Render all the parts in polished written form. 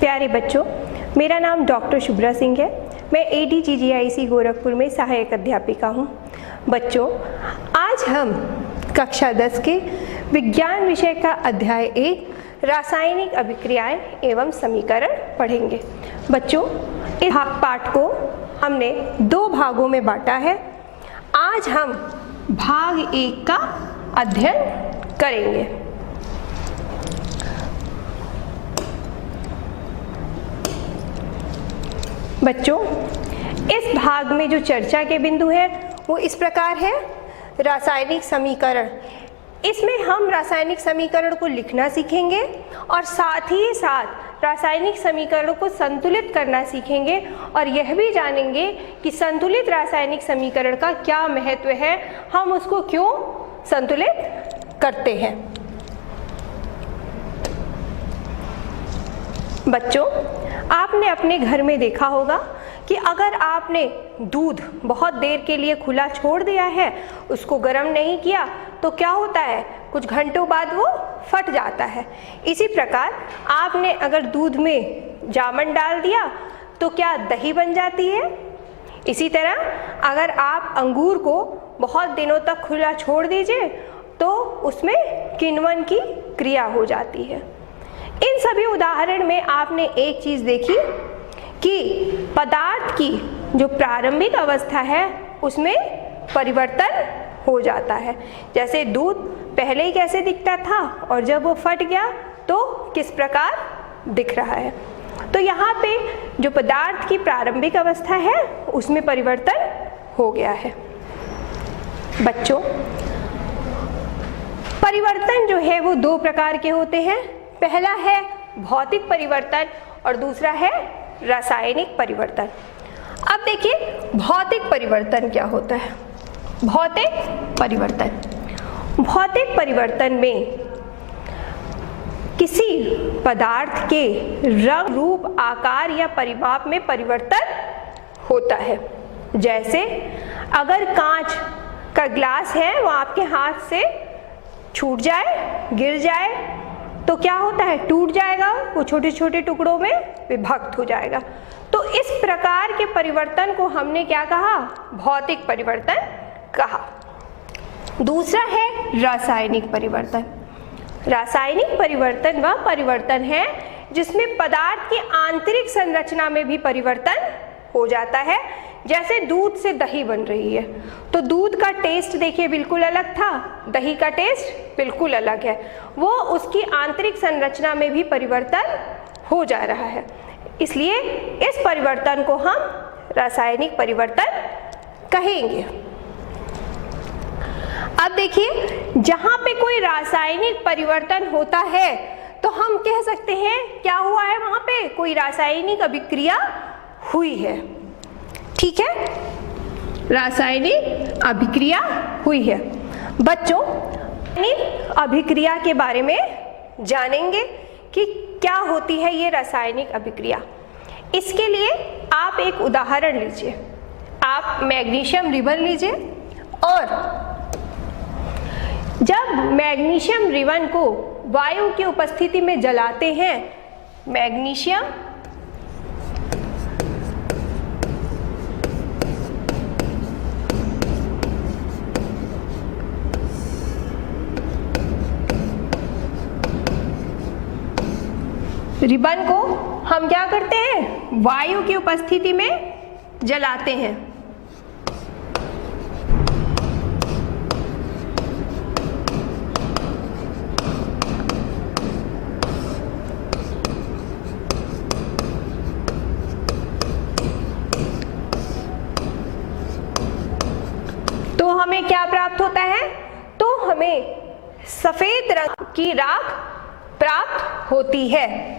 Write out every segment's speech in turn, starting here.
प्यारे बच्चों, मेरा नाम डॉक्टर शुभ्रा सिंह है। मैं ADGGIC गोरखपुर में सहायक अध्यापिका हूँ। बच्चों, आज हम कक्षा 10 के विज्ञान विषय का अध्याय 1 रासायनिक अभिक्रियाएं एवं समीकरण पढ़ेंगे। बच्चों, इस पाठ को हमने 2 भागों में बांटा है। आज हम भाग 1 का अध्ययन करेंगे। बच्चों, इस भाग में जो चर्चा के बिंदु है वो इस प्रकार है। रासायनिक समीकरण, इसमें हम रासायनिक समीकरण को लिखना सीखेंगे और साथ ही साथ रासायनिक समीकरणों को संतुलित करना सीखेंगे और यह भी जानेंगे कि संतुलित रासायनिक समीकरण का क्या महत्व है, हम उसको क्यों संतुलित करते हैं। बच्चों, आपने अपने घर में देखा होगा कि अगर आपने दूध बहुत देर के लिए खुला छोड़ दिया है, उसको गर्म नहीं किया, तो क्या होता है, कुछ घंटों बाद वो फट जाता है। इसी प्रकार आपने अगर दूध में जामन डाल दिया तो क्या दही बन जाती है। इसी तरह अगर आप अंगूर को बहुत दिनों तक खुला छोड़ दीजिए तो उसमें किण्वन की क्रिया हो जाती है। इन सभी उदाहरण में आपने एक चीज़ देखी कि पदार्थ की जो प्रारंभिक अवस्था है उसमें परिवर्तन हो जाता है। जैसे दूध पहले ही कैसे दिखता था और जब वो फट गया तो किस प्रकार दिख रहा है। तो यहाँ पे जो पदार्थ की प्रारंभिक अवस्था है उसमें परिवर्तन हो गया है। बच्चों, परिवर्तन जो है वो 2 प्रकार के होते हैं। पहला है भौतिक परिवर्तन और दूसरा है रासायनिक परिवर्तन। अब देखिए, भौतिक परिवर्तन क्या होता है। भौतिक परिवर्तन में किसी पदार्थ के रंग, रूप, आकार या परिमाप में परिवर्तन होता है। जैसे अगर कांच का ग्लास है वो आपके हाथ से छूट जाए, गिर जाए, तो क्या होता है, टूट जाएगा, वो छोटे छोटे टुकड़ों में विभक्त हो जाएगा। तो इस प्रकार के परिवर्तन को हमने क्या कहा, भौतिक परिवर्तन कहा। दूसरा है रासायनिक परिवर्तन। रासायनिक परिवर्तन वह परिवर्तन है जिसमें पदार्थ की आंतरिक संरचना में भी परिवर्तन हो जाता है। जैसे दूध से दही बन रही है तो दूध का टेस्ट देखिए बिल्कुल अलग था, दही का टेस्ट बिल्कुल अलग है। वो उसकी आंतरिक संरचना में भी परिवर्तन हो जा रहा है, इसलिए इस परिवर्तन को हम रासायनिक परिवर्तन कहेंगे। अब देखिए, जहाँ पे कोई रासायनिक परिवर्तन होता है तो हम कह सकते हैं क्या हुआ है, वहाँ पे कोई रासायनिक अभिक्रिया हुई है। ठीक है, रासायनिक अभिक्रिया हुई है। बच्चों, अभिक्रिया के बारे में जानेंगे कि क्या होती है ये रासायनिक अभिक्रिया। इसके लिए आप एक उदाहरण लीजिए। आप मैग्नीशियम रिबन लीजिए और जब मैग्नीशियम रिबन को वायु की उपस्थिति में जलाते हैं, मैग्नीशियम रिबन को हम क्या करते हैं, वायु की उपस्थिति में जलाते हैं। तो हमें क्या प्राप्त होता है, तो हमें सफेद रंग की राख प्राप्त होती है।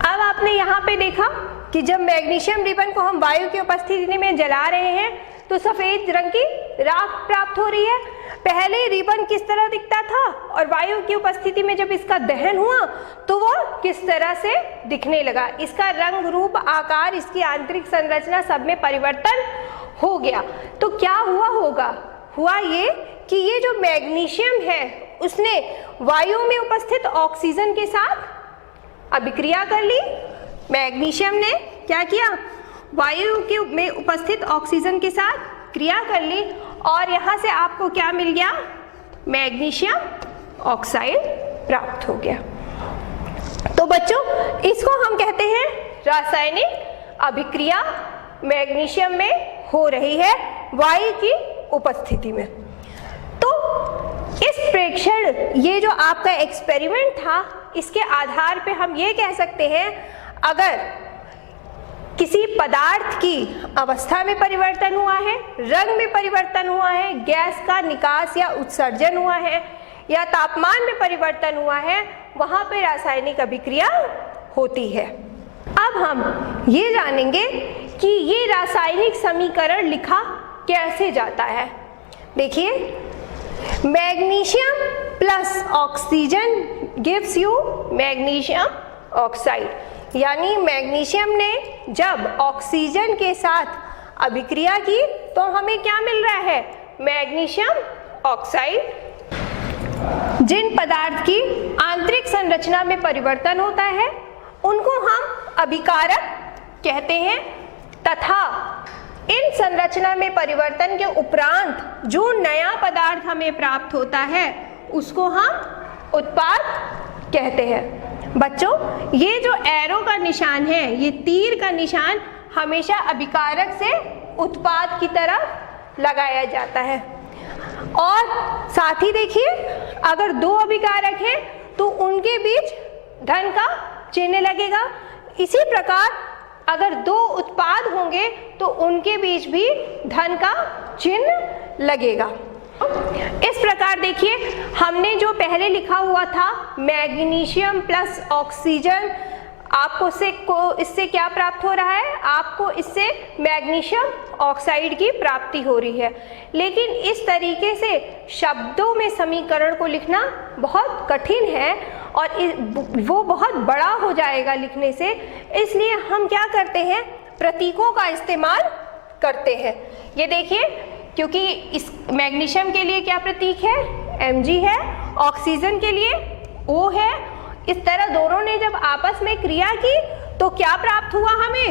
अब आपने यहाँ पे देखा कि जब मैग्नीशियम रिबन को हम वायु की उपस्थिति में जला रहे हैं तो सफेद रंग की राख प्राप्त हो रही है। पहले रिबन किस तरह दिखता था और वायु की उपस्थिति में जब इसका दहन हुआ तो वो किस तरह से दिखने लगा। इसका रंग, रूप, आकार, इसकी आंतरिक संरचना सब में परिवर्तन हो गया। तो क्या हुआ होगा, हुआ ये कि ये जो मैग्नीशियम है उसने वायु में उपस्थित ऑक्सीजन के साथ अभिक्रिया कर ली। मैग्नीशियम ने क्या किया, वायु के में उपस्थित ऑक्सीजन के साथ क्रिया कर ली और यहाँ से आपको क्या मिल गया, मैग्नीशियम ऑक्साइड प्राप्त हो गया। तो बच्चों इसको हम कहते हैं रासायनिक अभिक्रिया मैग्नीशियम में हो रही है वायु की उपस्थिति में। तो इस प्रेक्षण, ये जो आपका एक्सपेरिमेंट था, इसके आधार पे हम ये कह सकते हैं अगर किसी पदार्थ की अवस्था में परिवर्तन हुआ है, रंग में परिवर्तन हुआ है, गैस का निकास या उत्सर्जन हुआ है या तापमान में परिवर्तन हुआ है, वहां पे रासायनिक अभिक्रिया होती है। अब हम ये जानेंगे कि ये रासायनिक समीकरण लिखा कैसे जाता है। देखिए, magnesium plus oxygen gives you magnesium oxide, यानी मैग्नीशियम ने जब ऑक्सीजन के साथ अभिक्रिया की तो हमें क्या मिल रहा है, मैग्नीशियम ऑक्साइड। जिन पदार्थ की आंतरिक संरचना में परिवर्तन होता है उनको हम अभिकारक कहते हैं, तथा इन संरचना में परिवर्तन के उपरांत जो नया पदार्थ हमें प्राप्त होता है उसको हम उत्पाद कहते हैं। बच्चों ये जो एरो का निशान है, ये तीर का निशान हमेशा अभिकारक से उत्पाद की तरफ लगाया जाता है। और साथ ही देखिए, अगर दो अभिकारक हैं तो उनके बीच धन का चिन्ह लगेगा। इसी प्रकार अगर दो उत्पाद होंगे तो उनके बीच भी धन का चिन्ह लगेगा। इस प्रकार देखिए, हमने जो पहले लिखा हुआ था मैग्नीशियम प्लस ऑक्सीजन, आपको इससे क्या प्राप्त हो रहा है, आपको इससे मैग्नीशियम ऑक्साइड की प्राप्ति हो रही है। लेकिन इस तरीके से शब्दों में समीकरण को लिखना बहुत कठिन है और वो बहुत बड़ा हो जाएगा लिखने से, इसलिए हम क्या करते हैं, प्रतीकों का इस्तेमाल करते हैं। ये देखिए, क्योंकि इस मैग्नीशियम के लिए क्या प्रतीक है, Mg है, ऑक्सीजन के लिए O है। इस तरह दोनों ने जब आपस में क्रिया की तो क्या प्राप्त हुआ, हमें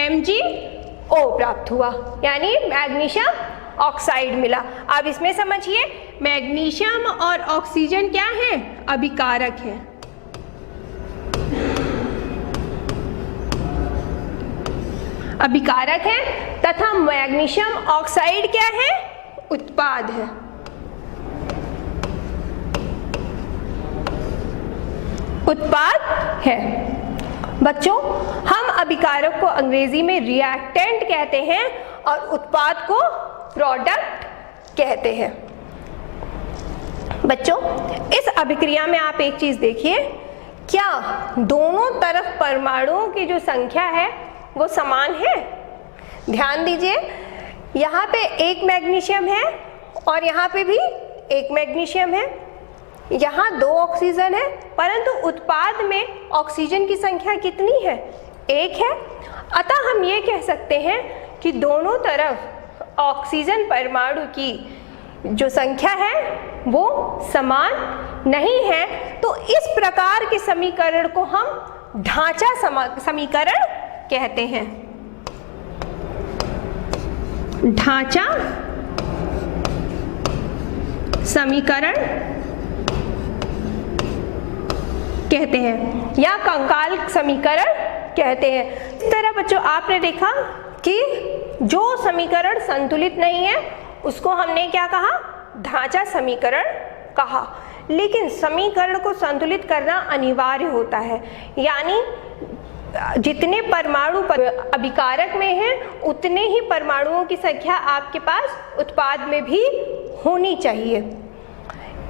MgO प्राप्त हुआ, यानी मैग्नीशियम ऑक्साइड मिला। अब इसमें समझिए, मैग्नीशियम और ऑक्सीजन क्या है, अभिकारक है। अभिकारक है तथा मैग्नीशियम ऑक्साइड क्या है, उत्पाद है। उत्पाद है। बच्चों हम अभिकारक को अंग्रेजी में रिएक्टेंट कहते हैं और उत्पाद को प्रोडक्ट कहते हैं। बच्चों इस अभिक्रिया में आप एक चीज देखिए, क्या दोनों तरफ परमाणुओं की जो संख्या है वो समान है। ध्यान दीजिए, यहाँ पे एक मैग्नीशियम है और यहाँ पे भी एक मैग्नीशियम है, यहाँ दो ऑक्सीजन है, परंतु उत्पाद में ऑक्सीजन की संख्या कितनी है, एक है। अतः हम ये कह सकते हैं कि दोनों तरफ ऑक्सीजन परमाणु की जो संख्या है वो समान नहीं है। तो इस प्रकार के समीकरण को हम ढांचा समीकरण कहते हैं। ढांचा समीकरण कहते हैं या कंकाल समीकरण कहते हैं। इस तरह बच्चों आपने देखा कि जो समीकरण संतुलित नहीं है उसको हमने क्या कहा, ढांचा समीकरण कहा। लेकिन समीकरण को संतुलित करना अनिवार्य होता है, यानी जितने परमाणु अभिकारक में हैं उतने ही परमाणुओं की संख्या आपके पास उत्पाद में भी होनी चाहिए।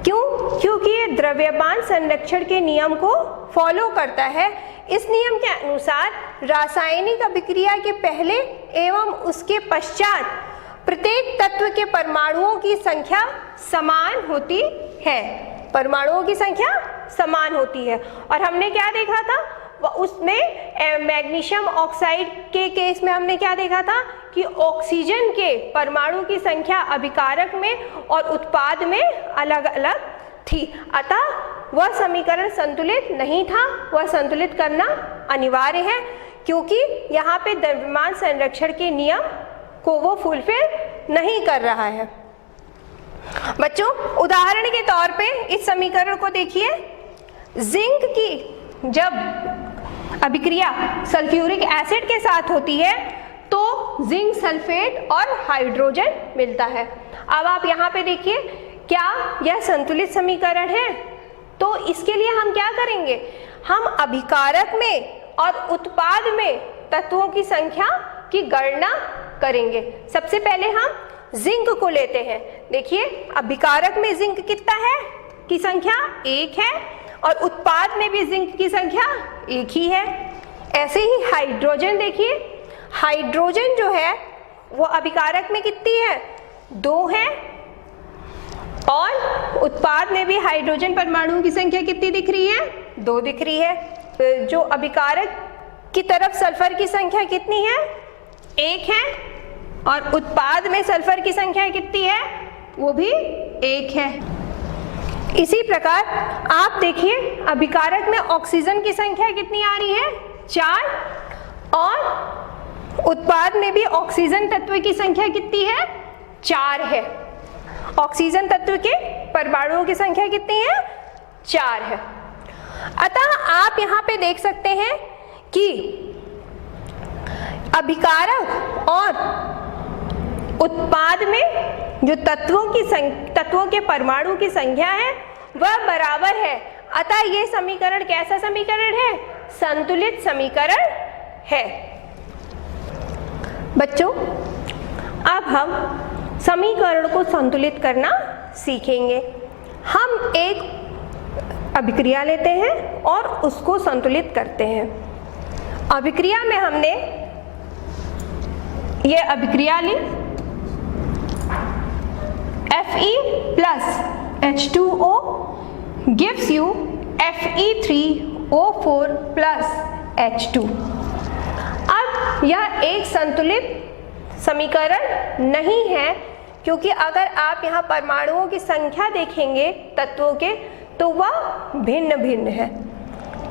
क्यों? क्योंकि ये द्रव्यमान संरक्षण के नियम को फॉलो करता है। इस नियम के अनुसार रासायनिक अभिक्रिया के पहले एवं उसके पश्चात प्रत्येक तत्व के परमाणुओं की संख्या समान होती है। परमाणुओं की संख्या समान होती है। और हमने क्या देखा था, उसमें मैग्नीशियम ऑक्साइड के केस में हमने क्या देखा था कि ऑक्सीजन के परमाणु की संख्या अभिकारक में और उत्पाद में अलग अलग थी, अतः वह समीकरण संतुलित नहीं था, वह संतुलित करना अनिवार्य है क्योंकि यहाँ पे द्रव्यमान संरक्षण के नियम को वो फुलफिल नहीं कर रहा है। बच्चों, उदाहरण के तौर पे इस समीकरण को देखिए, जिंक की जब अभिक्रिया सल्फ्यूरिक एसिड के साथ होती है तो जिंक सल्फेट और हाइड्रोजन मिलता है। अब आप यहाँ पे देखिए, क्या यह संतुलित समीकरण है? तो इसके लिए हम क्या करेंगे, हम अभिकारक में और उत्पाद में तत्वों की संख्या की गणना करेंगे। सबसे पहले हम जिंक को लेते हैं। देखिए, अभिकारक में जिंक कितना है की संख्या 1 है और उत्पाद में भी जिंक की संख्या 1 ही है। ऐसे ही हाइड्रोजन, देखिए हाइड्रोजन जो है वो अभिकारक में कितनी है, 2 है और उत्पाद में भी हाइड्रोजन परमाणुओं की संख्या कितनी दिख रही है, 2 दिख रही है। जो अभिकारक की तरफ सल्फर की संख्या कितनी है, 1 है और उत्पाद में सल्फर की संख्या कितनी है, वो भी 1 है। इसी प्रकार आप देखिए, अभिकारक में ऑक्सीजन की संख्या कितनी आ रही है, 4 और उत्पाद में भी ऑक्सीजन तत्व की संख्या कितनी है, 4 है। ऑक्सीजन तत्व के परमाणुओं की संख्या कितनी है, 4 है। अतः आप यहाँ पे देख सकते हैं कि अभिकारक और उत्पाद में जो तत्वों के परमाणु की संख्या है वह बराबर है। अतः ये समीकरण कैसा समीकरण है, संतुलित समीकरण है। बच्चों, अब हम समीकरण को संतुलित करना सीखेंगे। हम एक अभिक्रिया लेते हैं और उसको संतुलित करते हैं। अभिक्रिया में हमने ये अभिक्रिया ली, Fe plus H2O gives you Fe3O4 plus H2। अब यह एक संतुलित समीकरण नहीं है क्योंकि अगर आप यहाँ परमाणुओं की संख्या देखेंगे तत्वों के तो वह भिन्न भिन्न है।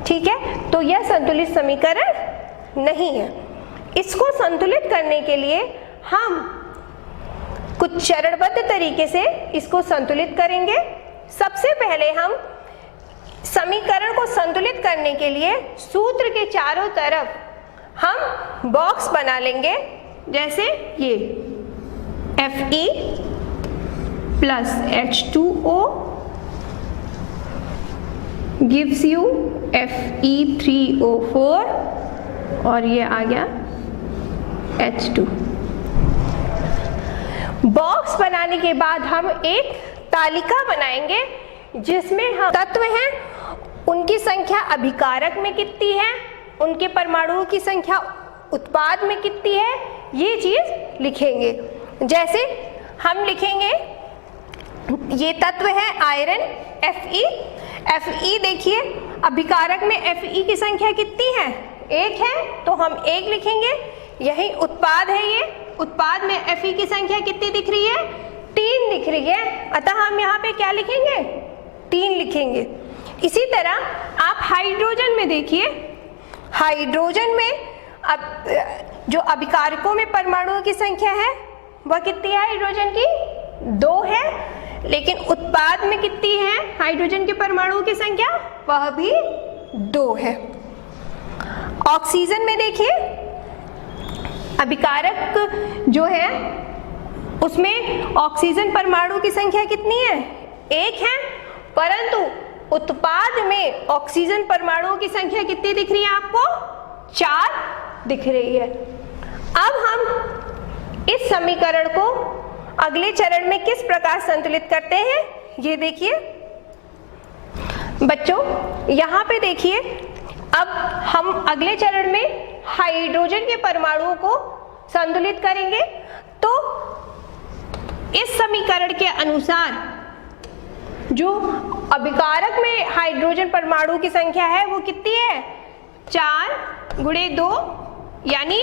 ठीक है, तो यह संतुलित समीकरण नहीं है। इसको संतुलित करने के लिए हम कुछ चरणबद्ध तरीके से इसको संतुलित करेंगे। सबसे पहले हम समीकरण को संतुलित करने के लिए सूत्र के चारों तरफ हम बॉक्स बना लेंगे, जैसे ये Fe plus H2O gives you Fe3O4 और ये आ गया H2। बॉक्स बनाने के बाद हम एक तालिका बनाएंगे जिसमें हम तत्व हैं उनकी संख्या अभिकारक में कितनी है, उनके परमाणुओं की संख्या उत्पाद में कितनी है, ये चीज लिखेंगे। जैसे हम लिखेंगे ये तत्व है आयरन Fe देखिए अभिकारक में Fe की संख्या कितनी है, 1 है, तो हम 1 लिखेंगे। यही उत्पाद है, ये उत्पाद में Fe की संख्या कितनी दिख रही है, 3 दिख रही है, अतः हम यहाँ पे क्या लिखेंगे, 3 लिखेंगे। इसी तरह आप हाइड्रोजन में देखिए, हाइड्रोजन में अब जो अभिकारकों में परमाणुओं की संख्या है वह कितनी है, हाइड्रोजन की 2 है, लेकिन उत्पाद में कितनी है हाइड्रोजन के परमाणुओं की संख्या, वह भी 2 है। ऑक्सीजन में देखिए अभिकारक जो है उसमें ऑक्सीजन परमाणु की संख्या कितनी है, 1 है, परंतु उत्पाद में ऑक्सीजन परमाणुओं की संख्या कितनी दिख रही है आपको, 4 दिख रही है। अब हम इस समीकरण को अगले चरण में किस प्रकार संतुलित करते हैं, ये देखिए। बच्चों यहाँ पे देखिए, अब हम अगले चरण में हाइड्रोजन के परमाणुओं को संतुलित करेंगे। तो इस समीकरण के अनुसार जो अभिकारक में हाइड्रोजन परमाणु की संख्या है वो कितनी है, 4 × 2 यानी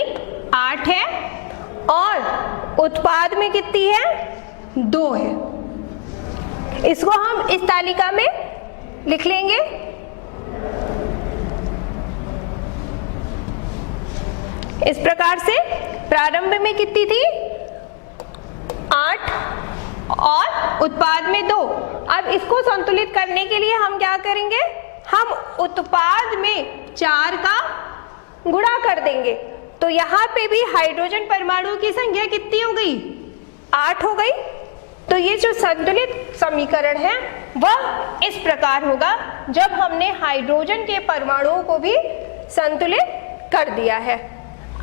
8 है, और उत्पाद में कितनी है, 2 है। इसको हम इस तालिका में लिख लेंगे। इस प्रकार से प्रारंभ में कितनी थी, 8 और उत्पाद में 2। अब इसको संतुलित करने के लिए हम क्या करेंगे, हम उत्पाद में 4 का गुणा कर देंगे। तो यहाँ पे भी हाइड्रोजन परमाणु की संख्या कितनी हो गई, 8 हो गई। तो ये जो संतुलित समीकरण है वह इस प्रकार होगा जब हमने हाइड्रोजन के परमाणुओं को भी संतुलित कर दिया है।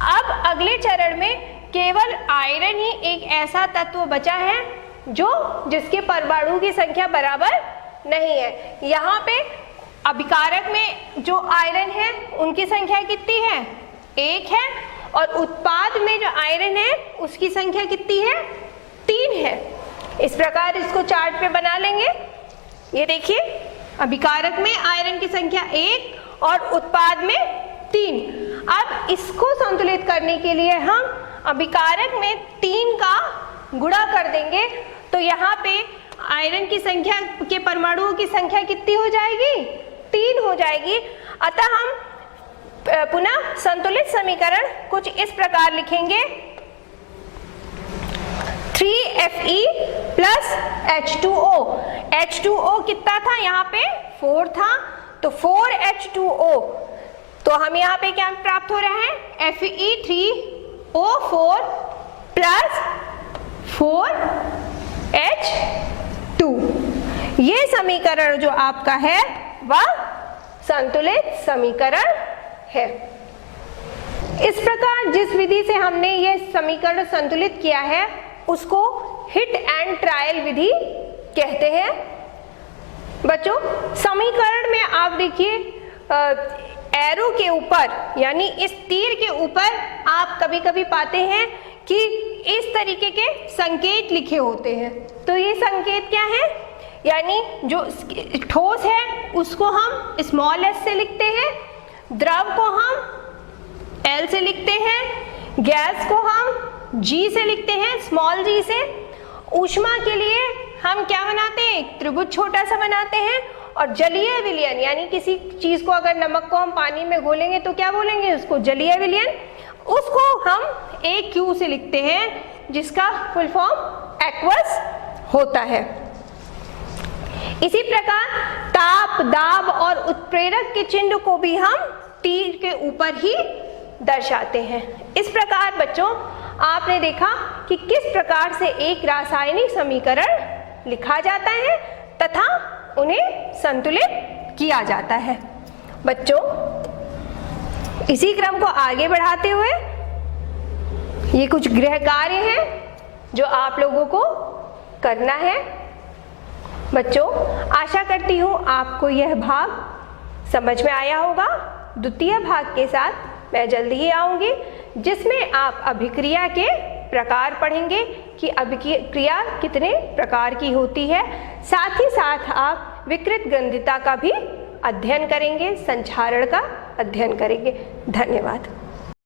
अब अगले चरण में केवल आयरन ही एक ऐसा तत्व बचा है जिसके परमाणु की संख्या बराबर नहीं है। यहाँ पे अभिकारक में जो आयरन है उनकी संख्या कितनी है, 1 है, और उत्पाद में जो आयरन है उसकी संख्या कितनी है, 3 है। इस प्रकार इसको चार्ट पे बना लेंगे। ये देखिए, अभिकारक में आयरन की संख्या 1 और उत्पाद में 3। अब इसको संतुलित करने के लिए हम अभिकारक में 3 का गुणा कर देंगे। तो यहाँ पे आयरन की संख्या के परमाणुओं की संख्या कितनी हो जाएगी, 3 हो जाएगी। अतः हम पुनः संतुलित समीकरण कुछ इस प्रकार लिखेंगे, 3Fe प्लस H2O। H2O कितना था, यहाँ पे 4 था, तो 4H2O। तो हम यहाँ पे क्या प्राप्त हो रहा है, Fe3O4 प्लस 4H2। ये समीकरण जो आपका है वह संतुलित समीकरण है। इस प्रकार जिस विधि से हमने ये समीकरण संतुलित किया है उसको हिट एंड ट्रायल विधि कहते हैं। बच्चों, समीकरण में आप देखिए एरो के ऊपर यानी इस तीर के ऊपर आप कभी कभी पाते हैं कि इस तरीके के संकेत लिखे होते हैं। तो ये संकेत क्या है, यानी जो ठोस है उसको हम स्मॉल s से लिखते हैं, द्रव को हम L से लिखते हैं, गैस को हम G से लिखते हैं, स्मॉल g से। ऊष्मा के लिए हम क्या बनाते हैं, एक त्रिभुज छोटा सा बनाते हैं। और जलीय विलयन यानी किसी चीज को अगर नमक को हम पानी में घोलेंगे तो क्या बोलेंगे उसको, जलीय विलयन। उसको हम AQ से लिखते हैं जिसका फुल फॉर्म एक्वस होता है। इसी प्रकार ताप, दाब और उत्प्रेरक के चिन्ह को भी हम तीर के ऊपर ही दर्शाते हैं। इस प्रकार बच्चों आपने देखा कि किस प्रकार से एक रासायनिक समीकरण लिखा जाता है तथा उन्हें संतुलित किया जाता है। बच्चों, इसी क्रम को आगे बढ़ाते हुए ये कुछ गृह कार्य हैं जो आप लोगों को करना है। बच्चों, आशा करती हूँ आपको यह भाग समझ में आया होगा। द्वितीय भाग के साथ मैं जल्दी ही आऊँगी जिसमें आप अभिक्रिया के प्रकार पढ़ेंगे कि अभिक्रिया कितने प्रकार की होती है। साथ ही साथ आप विकृत ग्रंथिता का भी अध्ययन करेंगे, संक्षारण का अध्ययन करेंगे। धन्यवाद।